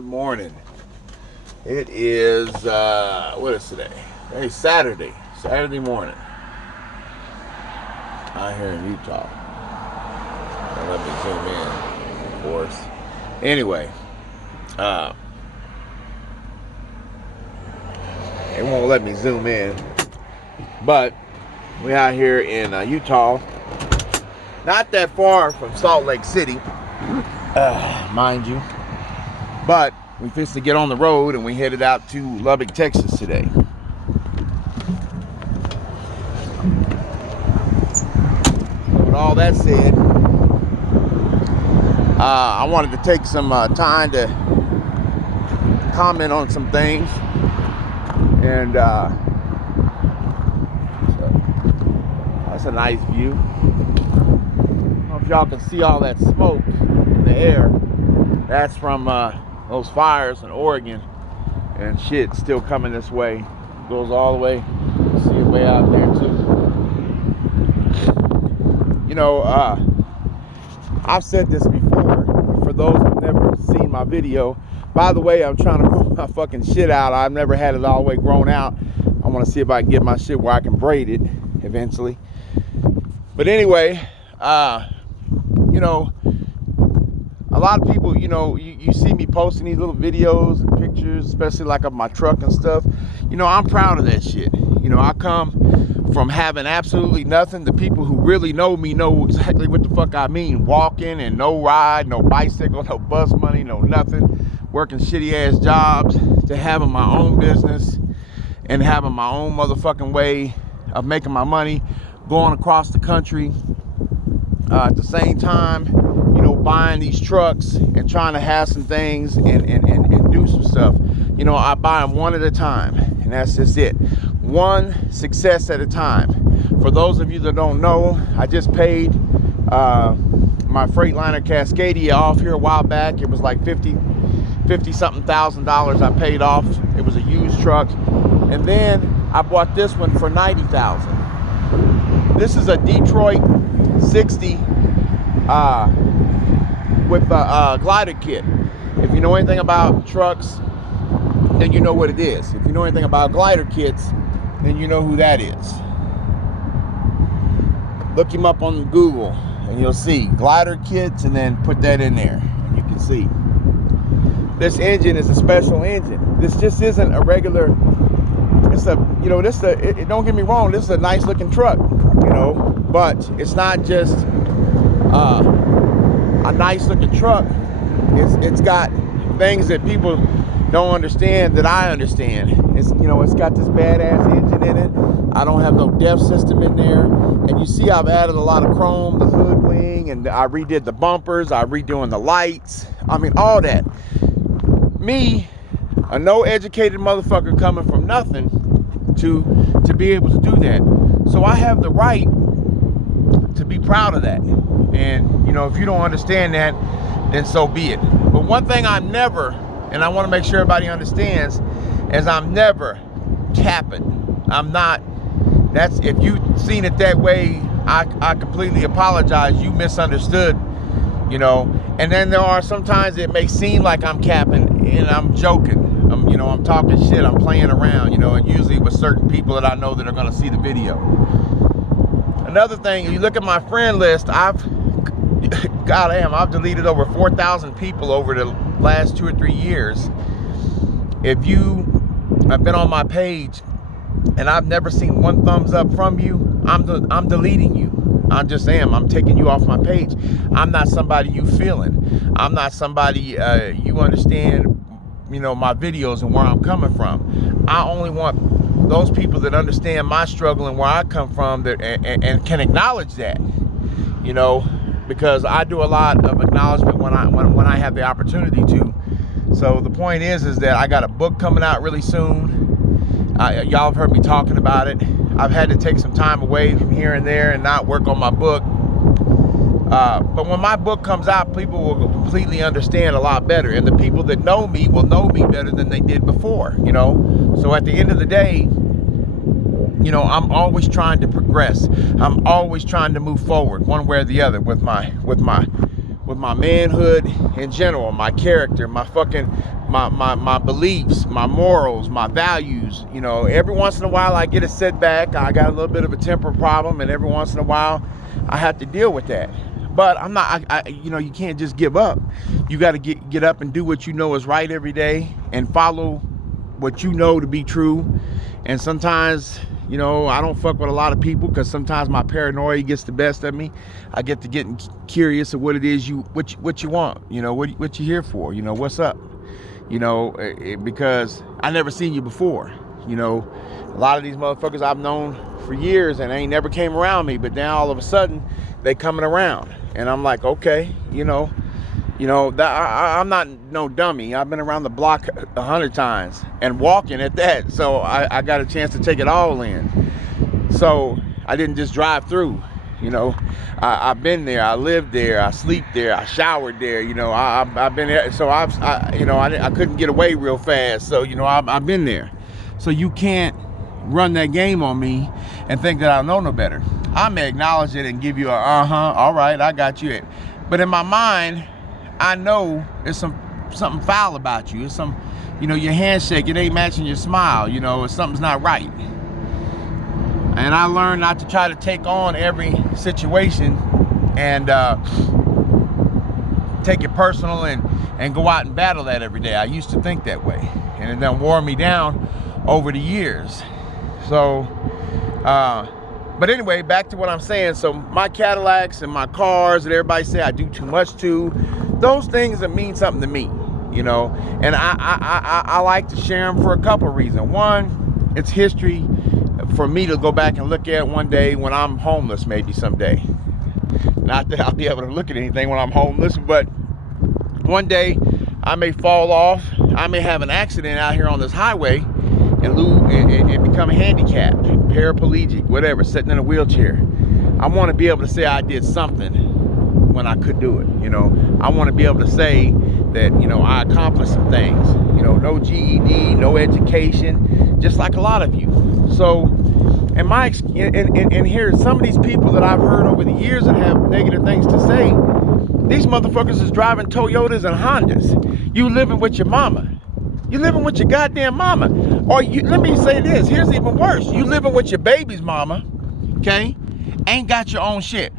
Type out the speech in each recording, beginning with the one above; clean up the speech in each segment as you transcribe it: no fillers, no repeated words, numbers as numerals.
Good morning. It is, what is today? It's Saturday morning. Out here in Utah. Don't let me zoom in, of course. Anyway, it won't let me zoom in. But we out here in Utah. Not that far from Salt Lake City, mind you. But we fixed to get on the road and we headed out to Lubbock, Texas today. With all that said, I wanted to take some time to comment on some things. And that's a nice view. I don't know if y'all can see all that smoke in the air. That's from those fires in Oregon, and shit still coming this way. It goes all the way. See it way out there too. You know, I've said this before. For those who've never seen my video, by the way, I'm trying to grow my fucking shit out. I've never had it all the way grown out. I want to see if I can get my shit where I can braid it eventually. But anyway, you know, a lot of people, you know, you see me posting these little videos and pictures, especially like of my truck and stuff. You know, I'm proud of that shit. You know, I come from having absolutely nothing. The people who really know me know exactly what the fuck I mean. Walking and no ride, no bicycle, no bus money, no nothing. Working shitty ass jobs, to having my own business and having my own motherfucking way of making my money, going across the country at the same time, you know, buying these trucks and trying to have some things and do some stuff. You know, I buy them one at a time, and that's just it. One success at a time. For those of you that don't know, I just paid my Freightliner Cascadia off here a while back. It was like $50-something thousand I paid off. It was a used truck. And then I bought this one for $90,000. This is a Detroit 60 with a glider kit. If you know anything about trucks, then you know what it is. If you know anything about glider kits, then you know who that is. Look him up on Google and you'll see glider kits, and then put that in there and you can see. This engine is a special engine. This just isn't a regular, it's a, you know, this don't get me wrong, this is a nice looking truck, you know, but it's not just a nice looking truck. It's got things that people don't understand that I understand. It's, you know, it's got this badass engine in it. I don't have no DEF system in there. And you see I've added a lot of chrome, the hood wing, and I redid the bumpers, I'm redoing the lights. I mean, all that. Me, a no educated motherfucker coming from nothing to be able to do that. So I have the right to be proud of that. And, you know, if you don't understand that, then so be it. But one thing I'm never, and I want to make sure everybody understands, is I'm never capping. I'm not. That's, if you've seen it that way, I completely apologize. You misunderstood, you know. And then there are sometimes it may seem like I'm capping and I'm joking. You know, I'm talking shit, I'm playing around, you know, and usually with certain people that I know that are going to see the video. Another thing, if you look at my friend list, I've deleted over 4,000 people over the last 2 or 3 years. If you have been on my page and I've never seen one thumbs up from you, I'm deleting you. I just am. I'm taking you off my page. I'm not somebody you feeling. I'm not somebody you understand, you know, my videos and where I'm coming from. I only want those people that understand my struggle and where I come from, that and can acknowledge that, you know, because I do a lot of acknowledgement when I have the opportunity to. So the point is that I got a book coming out really soon. Y'all have heard me talking about it. I've had to take some time away from here and there and not work on my book. But when my book comes out, people will completely understand a lot better. And the people that know me will know me better than they did before, you know. So at the end of the day, you know, I'm always trying to progress. I'm always trying to move forward one way or the other with my with my manhood in general, my character, my beliefs, my morals, my values. You know, every once in a while I get a setback. I got a little bit of a temper problem, and every once in a while I have to deal with that. But I'm not, you know, you can't just give up. You got to get up and do what you know is right every day and follow what you know to be true. And sometimes, you know, I don't fuck with a lot of people because sometimes my paranoia gets the best of me. I get to getting curious of what it is what you want, you know, what you here for, you know, what's up, you know, because I never seen you before. You know, a lot of these motherfuckers I've known for years and they ain't never came around me, but now all of a sudden they coming around, and I'm like, okay, you know that I'm not no dummy. I've been around the block 100 times and walking at that, so I got a chance to take it all in. So I didn't just drive through. You know, I've been there, I lived there, I sleep there, I showered there. You know, I've been there, so I couldn't get away real fast. So you know, I've been there. So you can't run that game on me and think that I know no better. I may acknowledge it and give you a all right, I got you. But in my mind, I know there's something foul about you. It's some, you know, your handshake, it ain't matching your smile. You know, something's not right. And I learned not to try to take on every situation and take it personal and go out and battle that every day. I used to think that way, and it done wore me down over the years. So, but anyway, back to what I'm saying. So my Cadillacs and my cars that everybody say I do too much to, those things that mean something to me, you know, and I like to share them for a couple of reasons. One, it's history for me to go back and look at one day when I'm homeless, maybe someday. Not that I'll be able to look at anything when I'm homeless, but one day I may fall off. I may have an accident out here on this highway and become handicapped, paraplegic, whatever, sitting in a wheelchair. I want to be able to say I did something when I could do it. You know, I want to be able to say that, you know, I accomplished some things. You know, no GED, no education, just like a lot of you. So, and here, some of these people that I've heard over the years that have negative things to say, these motherfuckers is driving Toyotas and Hondas. You living with your mama. You living with your goddamn mama. Or let me say this, here's even worse. You living with your baby's mama, okay? Ain't got your own shit.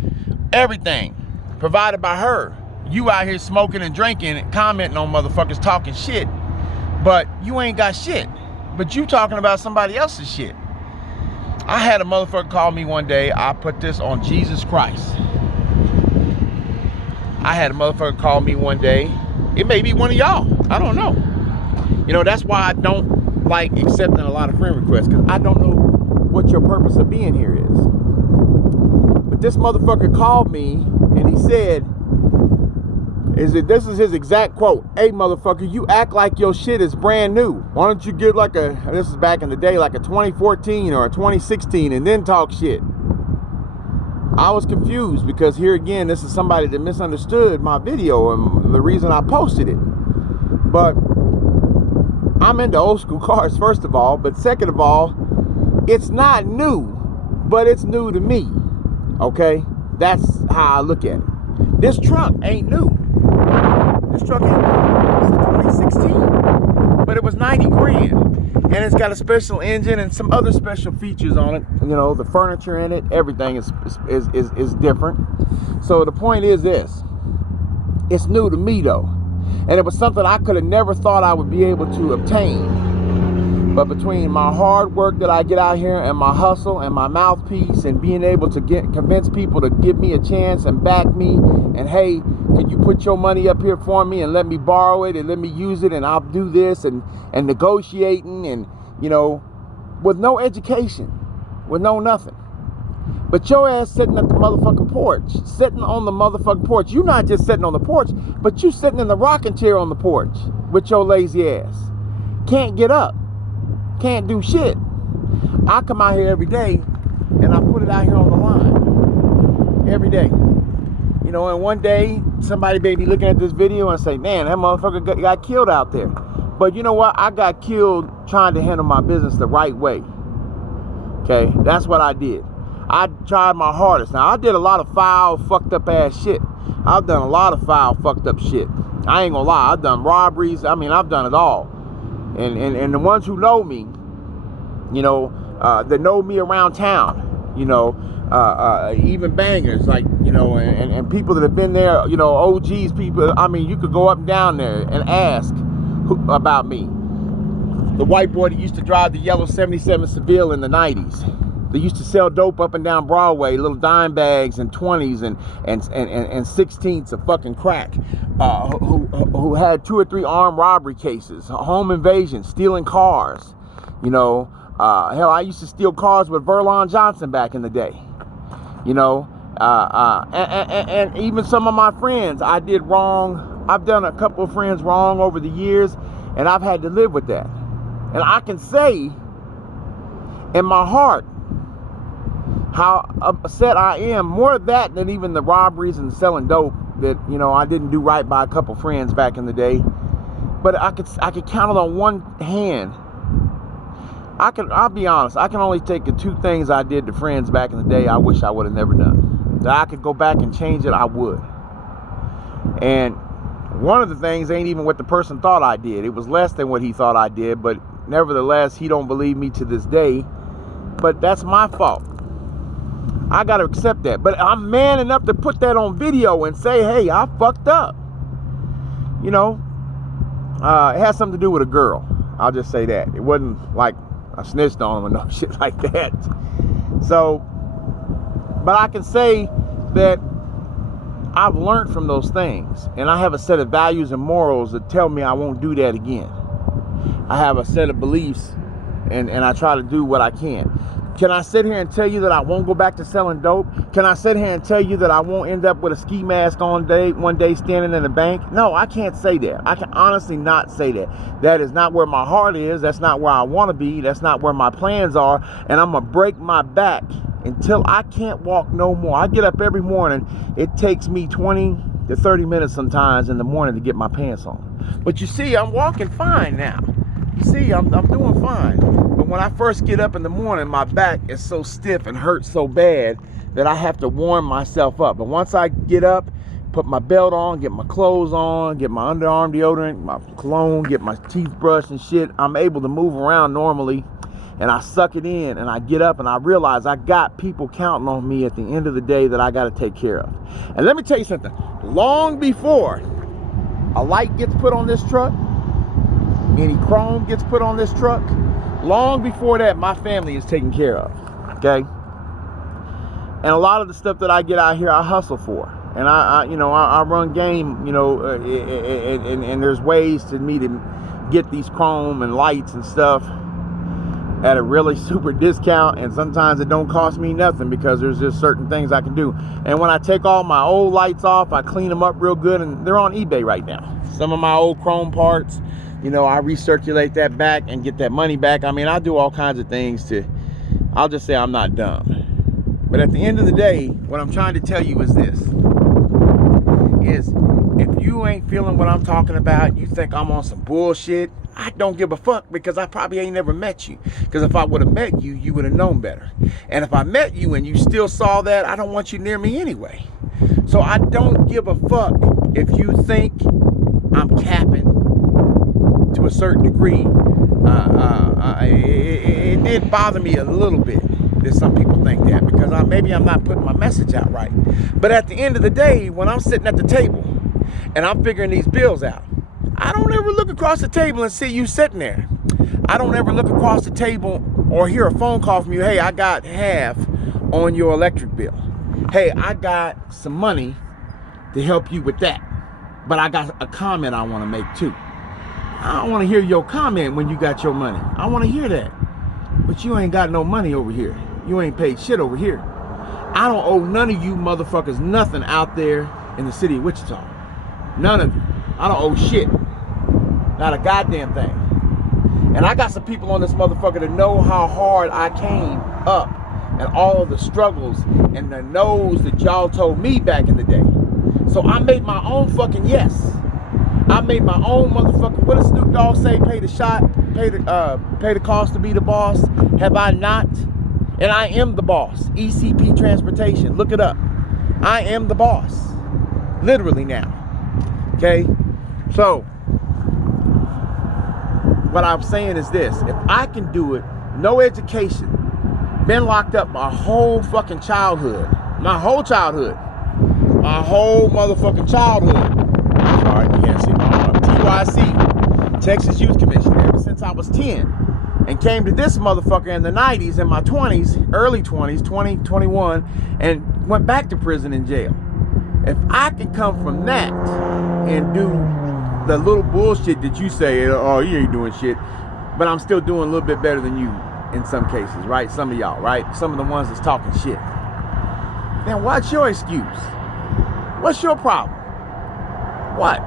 Everything provided by her. You out here smoking and drinking and commenting on motherfuckers talking shit, but you ain't got shit. But you talking about somebody else's shit. I had a motherfucker call me one day. I put this on Jesus Christ. I had a motherfucker call me one day. It may be one of y'all. I don't know. You know, that's why I don't like accepting a lot of friend requests, because I don't know what your purpose of being here is. But this motherfucker called me and he said, this is his exact quote, "Hey motherfucker, you act like your shit is brand new. Why don't you get like this is back in the day, like a 2014 or a 2016 and then talk shit." I was confused because here again, this is somebody that misunderstood my video and the reason I posted it. But I'm into old school cars, first of all, but second of all, it's not new, but it's new to me, okay? That's how I look at it. This truck ain't new. This truck ain't new. It's a 2016, but it was 90 grand, and it's got a special engine and some other special features on it. You know, the furniture in it, everything is different. So the point is this, it's new to me though. And it was something I could have never thought I would be able to obtain. But between my hard work that I get out here and my hustle and my mouthpiece and being able to convince people to give me a chance and back me, and hey, can you put your money up here for me and let me borrow it and let me use it and I'll do this, and negotiating, and, you know, with no education, with no nothing. But your ass sitting at the motherfucking porch, sitting on the motherfucking porch. You not just sitting on the porch, but you sitting in the rocking chair on the porch with your lazy ass. Can't get up. Can't do shit. I come out here every day and I put it out here on the line. Every day. You know, and one day somebody may be looking at this video and say, man, that motherfucker got killed out there. But you know what? I got killed trying to handle my business the right way. Okay? That's what I did. I tried my hardest. Now, I did a lot of foul, fucked up ass shit. I've done a lot of foul, fucked up shit. I ain't gonna lie. I've done robberies. I mean, I've done it all. And the ones who know me, you know, that know me around town, you know, even bangers, like, you know, and people that have been there, you know, OGs, people. I mean, you could go up and down there and ask about me. The white boy that used to drive the yellow 77 Seville in the 90s. They used to sell dope up and down Broadway, little dime bags and 20s and 16ths of fucking crack. Who had 2 or 3 armed robbery cases, home invasion, stealing cars. You know, hell, I used to steal cars with Verlon Johnson back in the day. You know, and even some of my friends, I did wrong. I've done a couple of friends wrong over the years, and I've had to live with that. And I can say in my heart how upset I am, more of that than even the robberies and selling dope that, you know, I didn't do right by a couple friends back in the day. But I could count it on one hand. I'll be honest, I can only take the 2 things I did to friends back in the day I wish I would have never done. That I could go back and change it, I would. And one of the things ain't even what the person thought I did. It was less than what he thought I did, but nevertheless, he don't believe me to this day. But that's my fault. I got to accept that. But I'm man enough to put that on video and say, hey, I fucked up. You know, it has something to do with a girl. I'll just say that. It wasn't like I snitched on him or no shit like that. So, but I can say that I've learned from those things. And I have a set of values and morals that tell me I won't do that again. I have a set of beliefs, and I try to do what I can. Can I sit here and tell you that I won't go back to selling dope? Can I sit here and tell you that I won't end up with a ski mask on one day standing in a bank? No, I can't say that. I can honestly not say that. That is not where my heart is. That's not where I want to be. That's not where my plans are. And I'm going to break my back until I can't walk no more. I get up every morning. It takes me 20 to 30 minutes sometimes in the morning to get my pants on. But you see, I'm walking fine now. You see, I'm doing fine. But when I first get up in the morning, my back is so stiff and hurts so bad that I have to warm myself up. But once I get up, put my belt on, get my clothes on, get my underarm deodorant, my cologne, get my teeth brushed and shit, I'm able to move around normally. And I suck it in, and I get up and I realize I got people counting on me at the end of the day that I got to take care of. And let me tell you something. Long before a light gets put on this truck, any chrome gets put on this truck, long before that, my family is taken care of, okay? And a lot of the stuff that I get out here, I hustle for. And I run game, you know, and there's ways to me to get these chrome and lights and stuff at a really super discount, and sometimes it don't cost me nothing because there's just certain things I can do. And when I take all my old lights off, I clean them up real good, and they're on eBay right now. Some of my old chrome parts, you know, I recirculate that back and get that money back. I mean, I do all kinds of things I'll just say I'm not dumb. But at the end of the day, what I'm trying to tell you is this, is if you ain't feeling what I'm talking about, you think I'm on some bullshit, I don't give a fuck, because I probably ain't never met you. Because if I would have met you, you would have known better. And if I met you and you still saw that, I don't want you near me anyway. So I don't give a fuck if you think I'm capping to a certain degree. It did bother me a little bit that some people think that, because maybe I'm not putting my message out right. But at the end of the day, when I'm sitting at the table and I'm figuring these bills out, I don't ever look across the table and see you sitting there. I don't ever look across the table or hear a phone call from you. Hey, I got half on your electric bill. Hey, I got some money to help you with that. But I got a comment I want to make too. I don't want to hear your comment when you got your money. I want to hear that. But you ain't got no money over here. You ain't paid shit over here. I don't owe none of you motherfuckers nothing out there in the city of Wichita. None of you. I don't owe shit. Not a goddamn thing. And I got some people on this motherfucker that know how hard I came up and all the struggles and the no's that y'all told me back in the day. So I made my own fucking yes. I made my own motherfucking, what does Snoop Dogg say? Pay the shot, pay the cost to be the boss. Have I not? And I am the boss. ECP Transportation. Look it up. I am the boss. Literally now. Okay? So, what I'm saying is this. If I can do it, no education, been locked up my whole fucking childhood. My whole childhood. My whole motherfucking childhood. Sorry, you can't see my arm. TYC, Texas Youth Commission, ever since I was 10. And came to this motherfucker in the 90s, in my 20s, early 20s, 20, 21, and went back to prison and jail. If I can come from that and do the little bullshit that you say, oh, you ain't doing shit, but I'm still doing a little bit better than you in some cases, right? Some of y'all, right? Some of the ones that's talking shit. Then what's your excuse? What's your problem? What?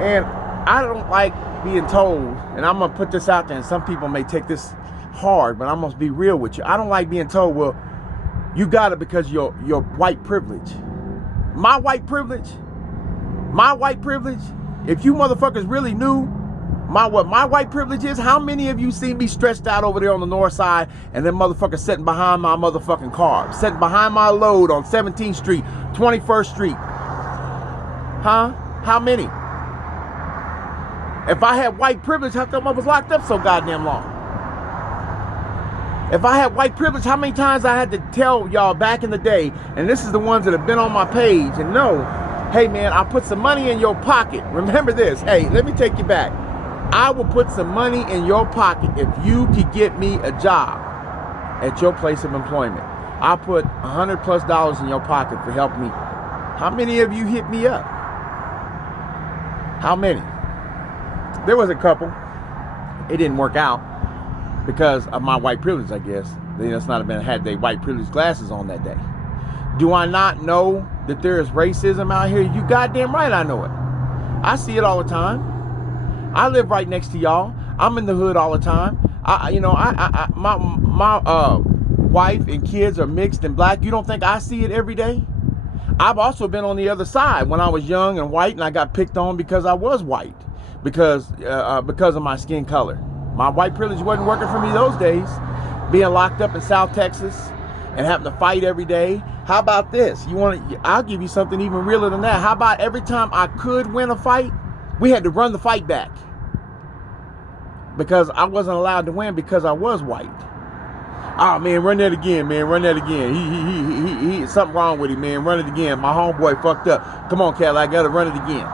And I don't like being told, and I'm gonna put this out there, and some people may take this hard, but I'm gonna be real with you. I don't like being told, well, you got it because you're white privilege. My white privilege, if you motherfuckers really knew what my white privilege is, how many of you see me stretched out over there on the north side and then motherfuckers sitting behind my motherfucking car, sitting behind my load on 17th Street, 21st Street? Huh? How many? If I had white privilege, how come I was locked up so goddamn long? If I had white privilege, how many times I had to tell y'all back in the day, and this is the ones that have been on my page and know, hey man, I'll put some money in your pocket. Remember this. Hey, let me take you back. I will put some money in your pocket if you could get me a job at your place of employment. I'll put $100+ in your pocket for helping me. How many of you hit me up? How many? There was a couple. It didn't work out because of my white privilege, I guess. They must not have been had their white privilege glasses on that day. Do I not know that there is racism out here? You goddamn right I know it. I see it all the time. I live right next to y'all. I'm in the hood all the time. My wife and kids are mixed and black. You don't think I see it every day? I've also been on the other side when I was young and white, and I got picked on because I was white, because of my skin color. My white privilege wasn't working for me those days. Being locked up in South Texas and having to fight every day. How about this? I'll give you something even realer than that. How about every time I could win a fight, we had to run the fight back because I wasn't allowed to win because I was white. Oh man, run that again, man. Run that again. He something wrong with him, man. Run it again. My homeboy fucked up. Come on, Cal, I gotta run it again.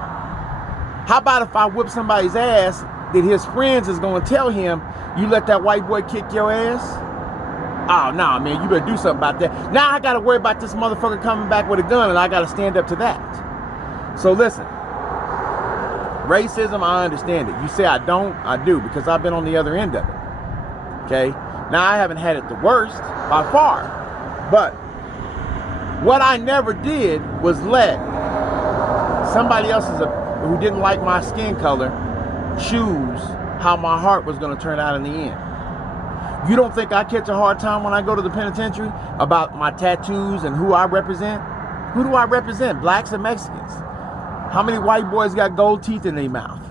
How about if I whip somebody's ass that his friends is gonna tell him, you let that white boy kick your ass? Oh nah, man, you better do something about that. Now I gotta worry about this motherfucker coming back with a gun and I gotta stand up to that. So listen. Racism, I understand it. You say I don't, I do, because I've been on the other end of it. Okay? Now, I haven't had it the worst by far. But what I never did was let somebody else who didn't like my skin color choose how my heart was going to turn out in the end. You don't think I catch a hard time when I go to the penitentiary about my tattoos and who I represent? Who do I represent? Blacks and Mexicans. How many white boys got gold teeth in their mouth?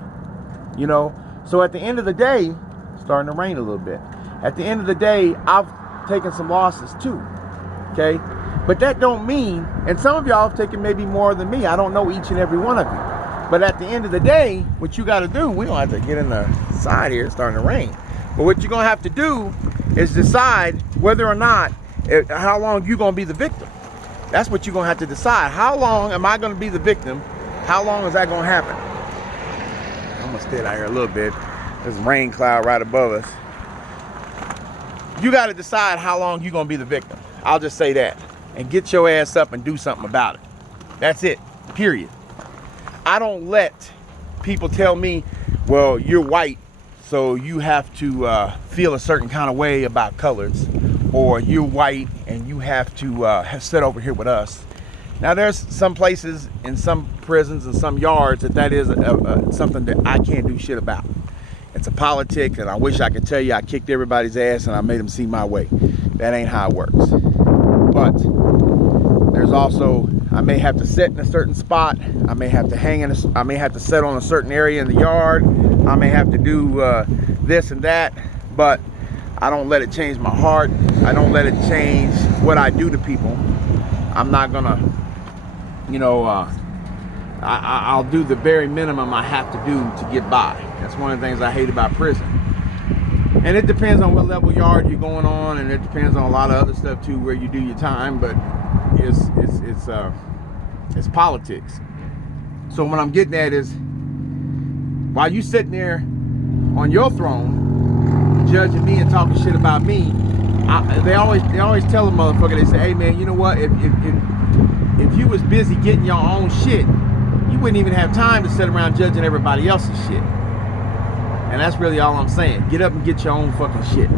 You know? So at the end of the day, starting to rain a little bit. At the end of the day, I've taken some losses too. Okay? But that don't mean, and some of y'all have taken maybe more than me. I don't know each and every one of you. But at the end of the day, what you got to do, we don't have to get in the side here, it's starting to rain. But what you're going to have to do is decide whether or not, how long you're going to be the victim. That's what you're going to have to decide. How long am I going to be the victim? How long is that going to happen? I'm going to stay out here a little bit. There's a rain cloud right above us. You got to decide how long you're going to be the victim. I'll just say that. And get your ass up and do something about it. That's it. Period. I don't let people tell me, well, you're white, so you have to feel a certain kind of way about colors. Or you're white and you have to sit over here with us. Now, there's some places in some prisons and some yards that is something that I can't do shit about. It's a politic, and I wish I could tell you I kicked everybody's ass and I made them see my way. That ain't how it works. But there's also, I may have to sit in a certain spot. I may have to I may have to sit on a certain area in the yard. I may have to do this and that. But I don't let it change my heart. I don't let it change what I do to people. I'm not gonna, I'll do the very minimum I have to do to get by. That's one of the things I hate about prison. And it depends on what level yard you're going on, and it depends on a lot of other stuff too, where you do your time. But it's politics. So what I'm getting at is, while you sitting there on your throne judging me and talking shit about me, they always tell a motherfucker, they say, hey man, you know what, if you was busy getting your own shit, you wouldn't even have time to sit around judging everybody else's shit. And that's really all I'm saying. Get up and get your own fucking shit.